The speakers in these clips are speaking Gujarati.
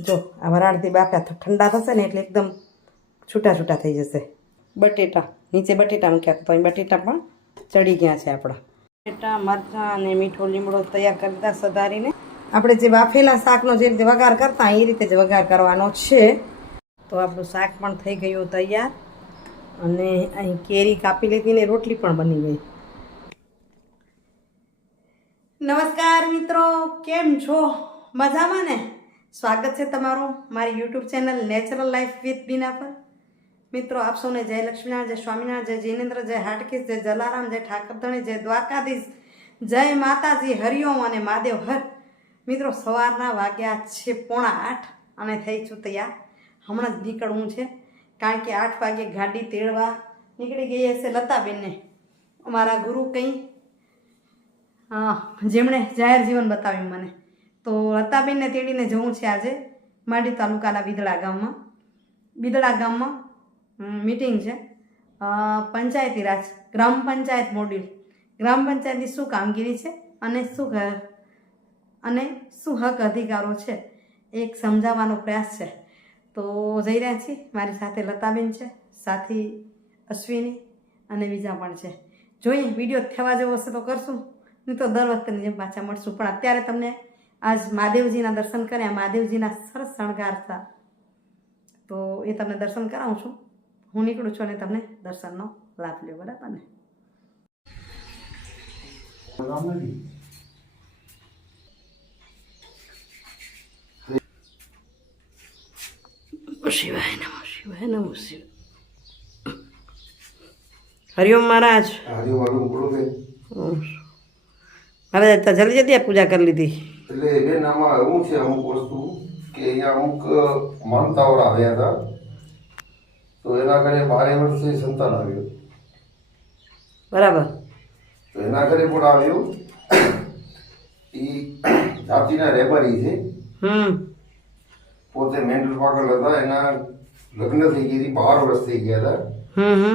જો, આ વરાળથી બાફ્યા ઠંડા થશે ને એટલે એકદમ છૂટા છૂટા થઈ જશે. બટેટા, નીચે બટેટા મૂક્યા તો બટેટા પણ ચડી ગયા છે આપણા. બટેટા, મરચાં અને મીઠો લીમડો તૈયાર કરતા સધારીને. આપણે જે બાફેલા શાકનો જે રીતે વઘાર કરતા એ રીતે જ વઘાર કરવાનો છે. તો આપણું શાક પણ થઈ ગયું તૈયાર. અને અહીં કેરી કાપી લીધી ને રોટલી પણ બની ગઈ. નમસ્કાર મિત્રો, કેમ છો? મજામાં ને? સ્વાગત છે તમારું મારી YouTube channel natural life with Bina પર. મિત્રો, આપ સૌને જય લક્ષ્મીનારાયણ, જય સ્વામિનારાયણ, જય જૈનેન્દ્ર, જય હાટકીશ જય જલારામ, જય ઠાકરધણી, જય દ્વારકાધીશ, જય માતાજી હરિઓમ અને મહાદેવ હર. મિત્રો, સવારના વાગ્યા છે પોણા આઠ અને થઈ છું તૈયાર. હમણાં જ નીકળવું છે, કારણ કે આઠ વાગે ગાડી તેડવા નીકળી ગઈ હશે લતાબેનને. અમારા ગુરુ કંઈ જેમણે જાહેર જીવન બતાવ્યું મને. તો લતાબેનને તેડીને જવું છે આજે માડી તાલુકાના બિદડા ગામમાં. બિદડા ગામમાં મિટિંગ છે. પંચાયતી રાજ, ગ્રામ પંચાયત મોડ્યુલ. ગ્રામ પંચાયતની શું કામગીરી છે અને શું અને શું હક અધિકારો છે એક સમજાવવાનો પ્રયાસ છે. તો જઈ રહ્યા છીએ. મારી સાથે લતાબેન છે, સાથી અશ્વિની અને બીજા પણ છે. જોઈએ, વીડિયો થવા જેવો હશે તો કરશું. નહીં તો દર વખતની જેમ પાછા મળશું. પણ અત્યારે તમને આજ મહાદેવજીના દર્શન કર્યા મહાદેવજીના સરસ શણગારતા તો એ તમને દર્શન કરાવું છું. હું નીકળું છું અને તમને દર્શનનો લાભ લ્યો બરાબર ને? શિવાય નમો શિવાય નમો શિવાય. હરિઓમ મહારાજ. મહારાજ જલ્દી જલ્દી આ પૂજા કરી લીધી. એટલે બેન આમાં એવું છે અમુક વસ્તુ કે અહીંયા અમુક માનતાઓ આવ્યા હતા તો એના ઘરે બારે વર્ષથી સંતાન આવ્યું. બરાબર. તો એના ઘરે પણ આવ્યું. એ જાતિના રેપારી છે. પોતે મેન્ટલ પાકડ હતા. એના લગ્ન થઈ ગઈ હતી બાર વર્ષ થઈ ગયા હતા.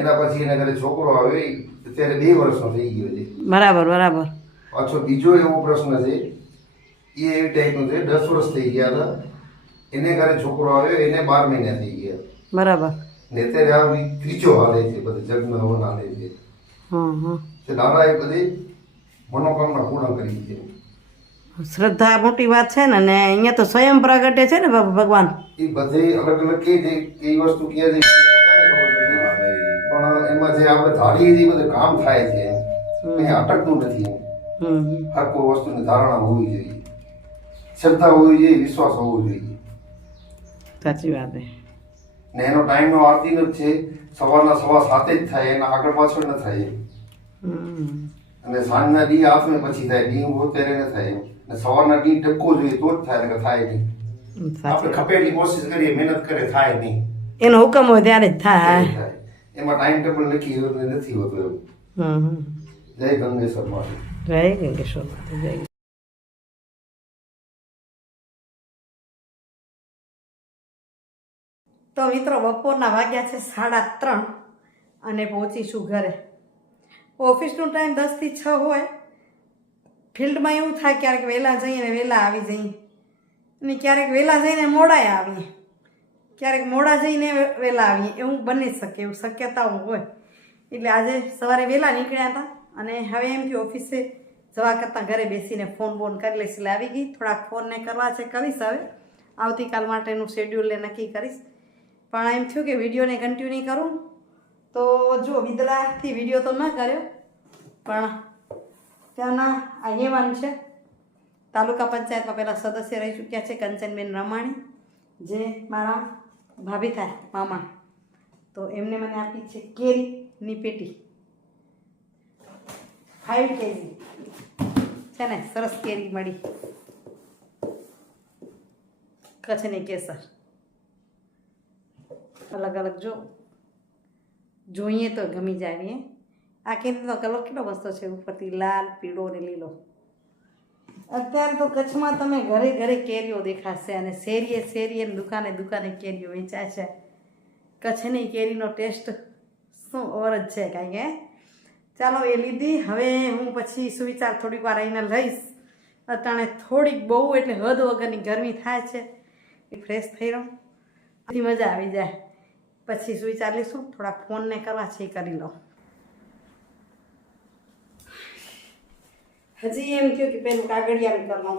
એના પછી એના ઘરે છોકરો આવ્યો. અત્યારે બે વર્ષનો થઈ ગયો છે. બરાબર બરાબર. પાછો બીજો એવો પ્રશ્ન છે એ એવી ટાઈપનું છે. દસ વર્ષ થઈ ગયા હતા. એને ઘરે છોકરો આવ્યો એને બાર મહિના થઈ ગયા. બરાબર. ને અત્યારે આ ત્રીજો હાલે છે બધે જગ્ન હવન હાલે છે. તે દાદાએ બધી મનોકામના પૂર્ણ કરી છે. શ્રદ્ધા મોટી વાત છે ને અને અહીંયા તો સ્વયં પ્રગટે છે ને ભગવાન? એ બધે અલગ અલગ કહે છે એ વસ્તુ કે છે. પણ એમાં જે આપણે ધારીએ છીએ બધું કામ થાય છે. અહીંયા અટકતું નથી. હર કોઈ વસ્તુની ધારણા હોવી જોઈએ. શ્રદ્ધા હોવી જોઈએ વિશ્વાસ હોવો જોઈએ. સાચી વાત છે. ને એનો ટાઈમ નો આરતીનો જ છે સવારના સવા સાતે જ થાય એના આગળ પાછળ ન થાય અને સાંજના ડી આઠમે પછી થાય ડી ઊંઘો ત્યારે ન થાય ને સવારના ડી ટકો જોઈએ તો જ થાય નકર થાય નહીં. આપણે ખપે એટલી કોશિશ કરીએ મહેનત કરે થાય નહીં. એનો હુકમ હોય ત્યારે જ થાય. એમાં ટાઈમ ટેબલ નક્કી નથી હોતો એવું. જય ગંગેશ્વર માટે જય ગંગેશ્વર માટે જય તો મિત્રો બપોરના વાગ્યા છે સાડા ત્રણ અને પહોંચીશું ઘરે. ઓફિસનો ટાઈમ દસથી છ હોય. ફિલ્ડમાં એવું થાય ક્યારેક વહેલા જઈએ ને વહેલા આવી જઈએ. અને ક્યારેક વહેલા જઈને મોડાય આવીએ. ક્યારેક મોડા જઈને વહેલા આવીએ. એવું બની શકે, એવું શક્યતાઓ હોય. એટલે આજે સવારે વહેલા નીકળ્યા હતા અને હવે એમ કે ઓફિસે જવા કરતાં ઘરે બેસીને ફોન બોન કરી લઈશ. એટલે આવી ગઈ. થોડાક ફોનને કરવા છે, કરીશ હવે. આવતીકાલ માટેનું શેડ્યુલ નક્કી કરીશ. પણ એમ થયું કે વિડીયોને કન્ટિન્યુ કરું. તો જો વિદલાથી વીડિયો તો ના કર્યો, પણ ત્યાંના આગેવાન છે. તાલુકા પંચાયતમાં પહેલાં સદસ્ય રહી ચૂક્યા છે કંચનબેન રમાણી, જે મારા ભાભી થાય, મામા. તો એમને મને આપી છે કેરીની પેટી. ફાઈવ કેજી છે ને, સરસ કેરી મળી. કચ્છની કેસર. અલગ અલગ જો જોઈએ તો ગમી જાય આ કેરીનો કલર કેટલો મસ્ત છે ઉપરથી લાલ, પીળો અને લીલો. અત્યારે તો કચ્છમાં તમે ઘરે ઘરે કેરીઓ દેખાશે અને શેરીએ શેરીએ દુકાને દુકાને કેરીઓ વેચાય છે. કચ્છની કેરીનો ટેસ્ટ શું ઓર જ છે કાંઈ કે ચાલો એ લીધી. હવે હું પછી સુવિચાર થોડીક વાર આવીને લઈશ. અટાણે થોડીક બહુ એટલે હદ વગરની ગરમી થાય છે. એ ફ્રેશ થઈ પછી મજા આવી જાય. પછી સુઈ ચાલીશું. થોડા ફોનને કરવા છે, એ કરી લઉં. હજી એમ થયું કે પેલું કાગળિયા કરી લઉં.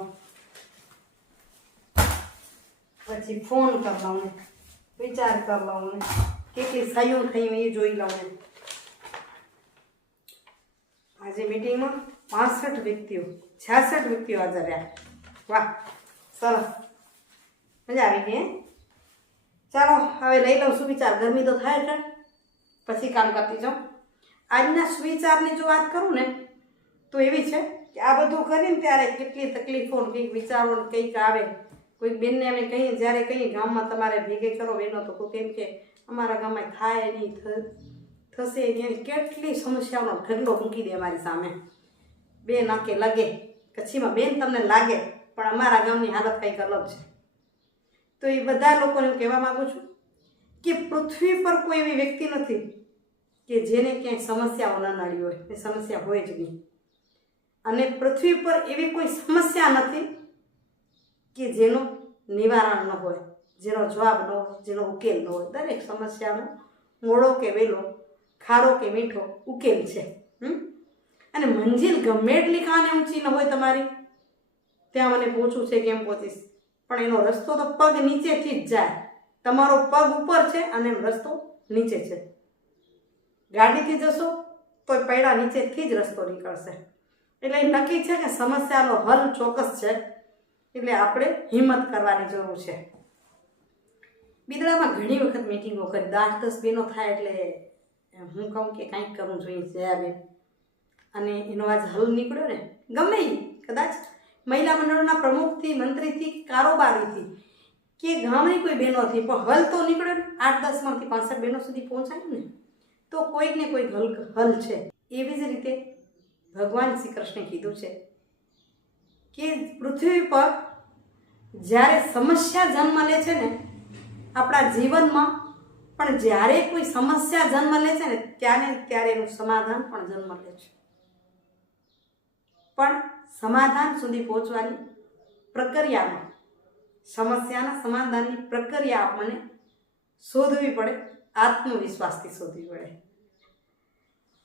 પછી ફોન કરી લઉં ને, વિચાર કરી લઉં ને કેટલી સહયોગ થયું એ જોઈ લઉં ને આજે મીટિંગમાં પાસઠ વ્યક્તિઓ છાસઠ વ્યક્તિઓ હાજર રહ્યા. વાહ, સરસ. મજા આવી ગઈ, હે? ચાલો હવે લઈ લઉં સુવિચાર ગરમી તો થાય છે. પછી કામ કરતી જાઉં. આજના સુવિચારની જો વાત કરું ને, તો એવી છે કે આ બધું કરીને ત્યારે કેટલી તકલીફો કંઈક વિચારો કંઈક આવે. કોઈક બેનને અમે કહીએ, જ્યારે કહીએ ગામમાં તમારે ભેગે કરો બહેનો તો કોઈ કેમ કે, અમારા ગામમાં થાય નહીં થશે એની કેટલી સમસ્યાઓનો ઢગલો મૂકી દે અમારી સામે. બે નાકે લાગે, કચ્છીમાં બેન તમને લાગે, પણ અમારા ગામની હાલત કંઈક અલગ છે. તો એ બધા લોકોને હું કહેવા માગું છું કે પૃથ્વી પર કોઈ એવી વ્યક્તિ નથી કે જેને ક્યાંય સમસ્યાઓ ન નડી હોય એ સમસ્યા હોય જ નહીં. અને પૃથ્વી પર એવી કોઈ સમસ્યા નથી કે જેનું નિવારણ ન હોય, જેનો જવાબ ન હોય, જેનો ઉકેલ ન હોય. દરેક સમસ્યાનો મોડો કે વેલો ખારો કે મીઠો ઉકેલ છે? અને મંજિલ ગમે એટલી કાને ઊંચી ન હોય તમારી. ત્યાં મને પૂછવું છે કેમ પહોંચીશ પણ એનો રસ્તો તો પગ નીચેથી જ જાય. તમારો પગ ઉપર છે અને રસ્તો નીચે છે. ગાડીથી જશો તો પૈડા નીચેથી જ રસ્તો નીકળશે. એટલે એ નક્કી છે કે સમસ્યાનો હલ ચોક્કસ છે. એટલે આપણે હિંમત કરવાની જરૂર છે. બિદડામાં ઘણી વખત મિટિંગો કરી, દાંત દસ બેનો થાય એટલે હું કહું કે કાંઈક કરવું જોઈએ જયાબેન અને એનો આજ હલ નીકળ્યો ને, ગમે કદાચ મહિલા મંડળના પ્રમુખથી, મંત્રીથી, કારોબારીથી કે ગામની કોઈ બહેનોથી પણ હલ તો નીકળે ને, આઠ દસમાંથી પાસઠ બહેનો સુધી પહોંચાય ને, તો કોઈક ને કોઈક હલ હલ છે. એવી જ રીતે ભગવાન શ્રી કૃષ્ણે કીધું છે કે પૃથ્વી પર જ્યારે સમસ્યા જન્મ લે છે ને, આપણા જીવનમાં, પણ જ્યારે કોઈ સમસ્યા જન્મ લે છે ને, ત્યારે ત્યારે એનું સમાધાન પણ જન્મ લે છે. પણ સમાધાન સુધી પહોંચવાની પ્રક્રિયામાં સમસ્યાના સમાધાનની પ્રક્રિયા આપણને શોધવી પડે, આત્મવિશ્વાસથી શોધવી પડે.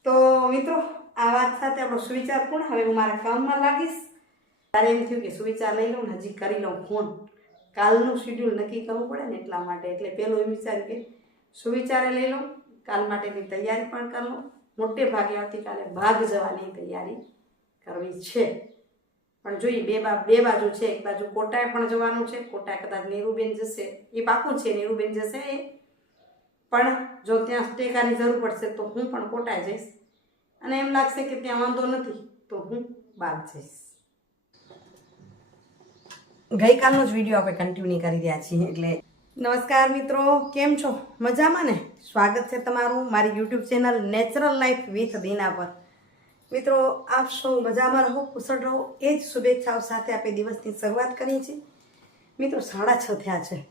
તો મિત્રો, આ વાત સાથે આપણો સુવિચાર પૂર્ણ. હવે હું મારા કામમાં લાગીશ. ત્યારે એમ થયું કે સુવિચાર લઈ લઉં હજી કરી લઉં ફોન. કાલનું શેડ્યુલ નક્કી કરવું પડે ને એટલા માટે. એટલે પહેલું એમ વિચાર્યું કે સુવિચારે લઈ લઉં, કાલ માટેની તૈયારી પણ કરી. લઉં મોટે ભાગે આવતીકાલે ભાગ જવાની તૈયારી કરવી છે. પણ જોઈએ, બે બા, બે બાજુ છે. એક બાજુ કોટાએ પણ જવાનું છે કોટા કદાચ નીરુબેન જશે. એ પાકું છે, નીરુબેન જશે એ. પણ જો ત્યાં ટેકાની જરૂર પડશે તો હું પણ કોટાએ જઈશ. અને એમ લાગશે કે ત્યાં વાંધો નથી, તો હું બહાર જઈશ. ગઈકાલનો જ વીડિયો આપણે કન્ટિન્યુ કરી રહ્યા છીએ, એટલે નમસ્કાર મિત્રો, કેમ છો? મજામાં ને? સ્વાગત છે તમારું મારી YouTube channel natural life with Dina પર. મિત્રો, આપ સૌ મજામાં રહો, કુશળ રહો. એ જ શુભેચ્છાઓ સાથે આપણે દિવસની શરૂઆત કરીએ છીએ. મિત્રો, સાડા છ થયા છે.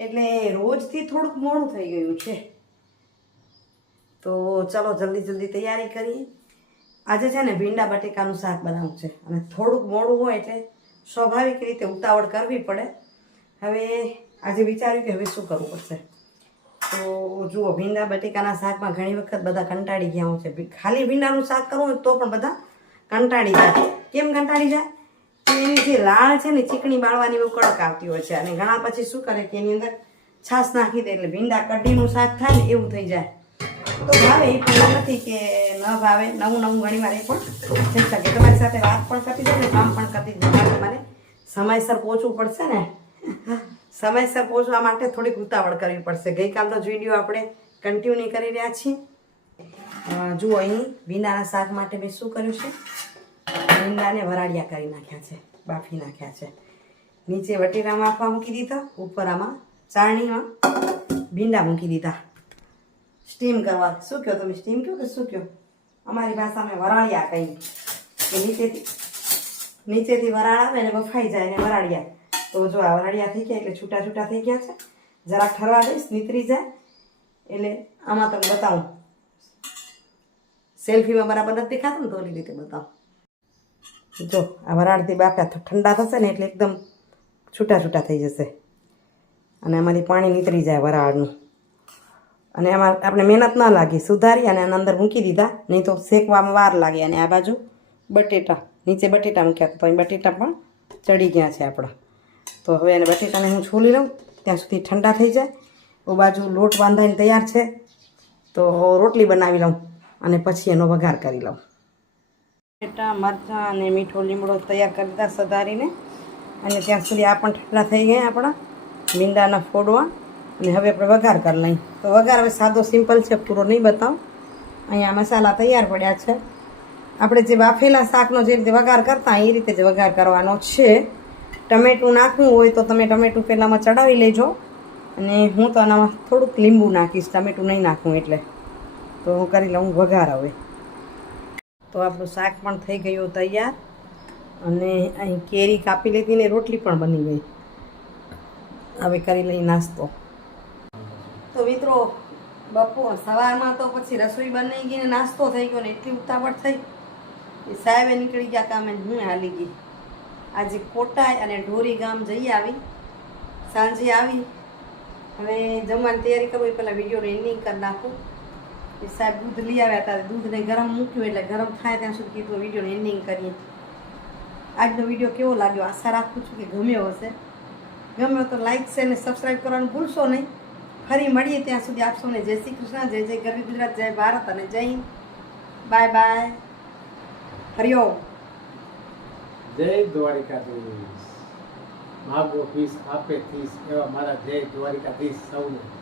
એટલે રોજથી થોડુંક મોડું થઈ ગયું છે. તો ચલો, જલ્દી જલ્દી તૈયારી કરીએ. આજે છે ને ભીંડા બટેકાનું શાક બનાવવું છે. અને થોડુંક મોડું હોય એટલે સ્વાભાવિક રીતે ઉતાવળ કરવી પડે. હવે આજે વિચાર્યું કે હવે શું કરવું પડશે? તો જુઓ, ભીંડા બટેકાના શાકમાં ઘણી વખત બધા કંટાળી ગયા હોય છે. ખાલી ભીંડાનું શાક કરવું તો પણ બધા કંટાળી જાય. કેમ કંટાળી જાય? કે એની જે લાળ છે ને, ચીકણી બાળવાની બહુ કડક આવતી હોય છે. અને ઘણા પછી શું કરે કે એની અંદર છાશ નાખી દે એટલે ભીંડા કઢીનું શાક થાય ને એવું થઈ જાય. તો ભાવે એ પણ નથી કે ન ભાવે. નવું નવું ઘણી વાર એ પણ થઈ શકે તમારી સાથે વાત પણ કરતી જાય કામ પણ કરતી જાય મારે સમયસર પહોંચવું પડશે ને? સમયસર પહોંચવા માટે થોડીક ઉતાવળ કરવી પડશે. ગઈકાલનો જ વીડિયો આપણે કન્ટિન્યુ કરી રહ્યા છીએ. જુઓ અહીં ભીંડાના શાક માટે મેં શું કર્યું છે? ભીંડાને વરાળિયા કરી નાખ્યા છે, બાફી નાખ્યા છે. નીચે વટેરામાં આપવા મૂકી દીધા ઉપર આમાં ચાળણીમાં ભીંડા મૂકી દીધા. સ્ટીમ કરવા, શું કહો તમે? સ્ટીમ કહો કે શું કહો? અમારી ભાષામાં વરાળિયા કહી. કે નીચેથી નીચેથી વરાળ આવે ને બફાઈ જાય ને વરાળિયા. તો જો આ વરાળિયા થઈ ગયા એટલે છૂટા છૂટા થઈ ગયા છે. જરાક ઠરવા દઈશ, નીતરી જાય. એટલે આમાં તમને બતાવું. સેલ્ફીમાં બરાબર નથી દેખાતું ને તો ઓલી રીતે બતાવું. જો, આ વરાળથી બાપ્યા ઠંડા થશે ને એટલે એકદમ છૂટા છૂટા થઈ જશે. અને આમાંથી પાણી નીતરી જાય વરાળનું. અને એમાં આપણે મહેનત ના લાગી, સુધારી અને આના અંદર મૂકી દીધા. નહીં તો શેકવામાં વાર લાગે. અને આ બાજુ બટેટા, નીચે બટેટા મૂક્યા તો બટેટા પણ ચડી ગયા છે આપણા. તો હવે એને બટેટાને હું છોલી લઉં, ત્યાં સુધી ઠંડા થઈ જાય. ઓ બાજુ લોટ બાંધાઈને તૈયાર છે. તો રોટલી બનાવી લઉં અને પછી એનો વઘાર કરી લઉં. બટેટા, મરચાં અને મીઠો લીમડો તૈયાર કરી દીધા સધારીને. અને ત્યાં સુધી આ પણ ઠંડા થઈ ગયા આપણા મીંડાના ફોડવા. અને હવે આપણે વઘાર કરી લઈએ. તો વઘાર હવે સાદો સિમ્પલ છે, પૂરો નહીં બતાવું. અહીંયા મસાલા તૈયાર પડ્યા છે. આપણે જે બાફેલા શાકનો જે રીતે વઘાર કરતા એ રીતે જ વઘાર કરવાનો છે. ટમેટું નાખવું હોય તો તમે ટમેટું પહેલાંમાં ચડાવી લેજો. અને હું તો આનામાં થોડુંક લીંબુ નાખીશ, ટમેટું નહીં નાખું એટલે. તો હું કરી લઉં વઘાર હવે. તો આપણું શાક પણ થઈ ગયું તૈયાર. અને અહીં કેરી કાપી લીધી ને રોટલી પણ બની ગઈ. હવે કરી લઈ નાસ્તો. તો મિત્રો બપોર સવારમાં તો પછી રસોઈ બનાવી ગઈ ને નાસ્તો થઈ ગયો ને એટલી ઉતાવળ થઈ. એ સાહેબે નીકળી ગયા કામે હું હાલી ગઈ. આજે કોટાય અને ઢોરી ગામ જઈ આવી. સાંજે આવી. હવે જમવાની તૈયારી કરું એ પહેલાં વિડીયોને એન્ડિંગ કરી નાખું. એ સાહેબ દૂધ લઈ આવ્યા હતા, દૂધને ગરમ મૂક્યું એટલે ગરમ થાય ત્યાં સુધી કીધું, વિડીયોને એન્ડિંગ કરીએ. આજનો વીડિયો કેવો લાગ્યો? આશા રાખું છું કે ગમ્યો હશે. ગમ્યો તો લાઈક છે અને સબસ્ક્રાઈબ કરવાનું ભૂલશો નહીં. ફરી મળીએ ત્યાં સુધી આપ સૌને જય શ્રી કૃષ્ણ, જય જય ગરવી ગુજરાત, જય ભારત અને જય બાય બાય હરિઓમ જય દ્વારિકાધીશ. માગો પીસ આપે થીસ એવા મારા જય દ્વારિકાધીશ સૌને.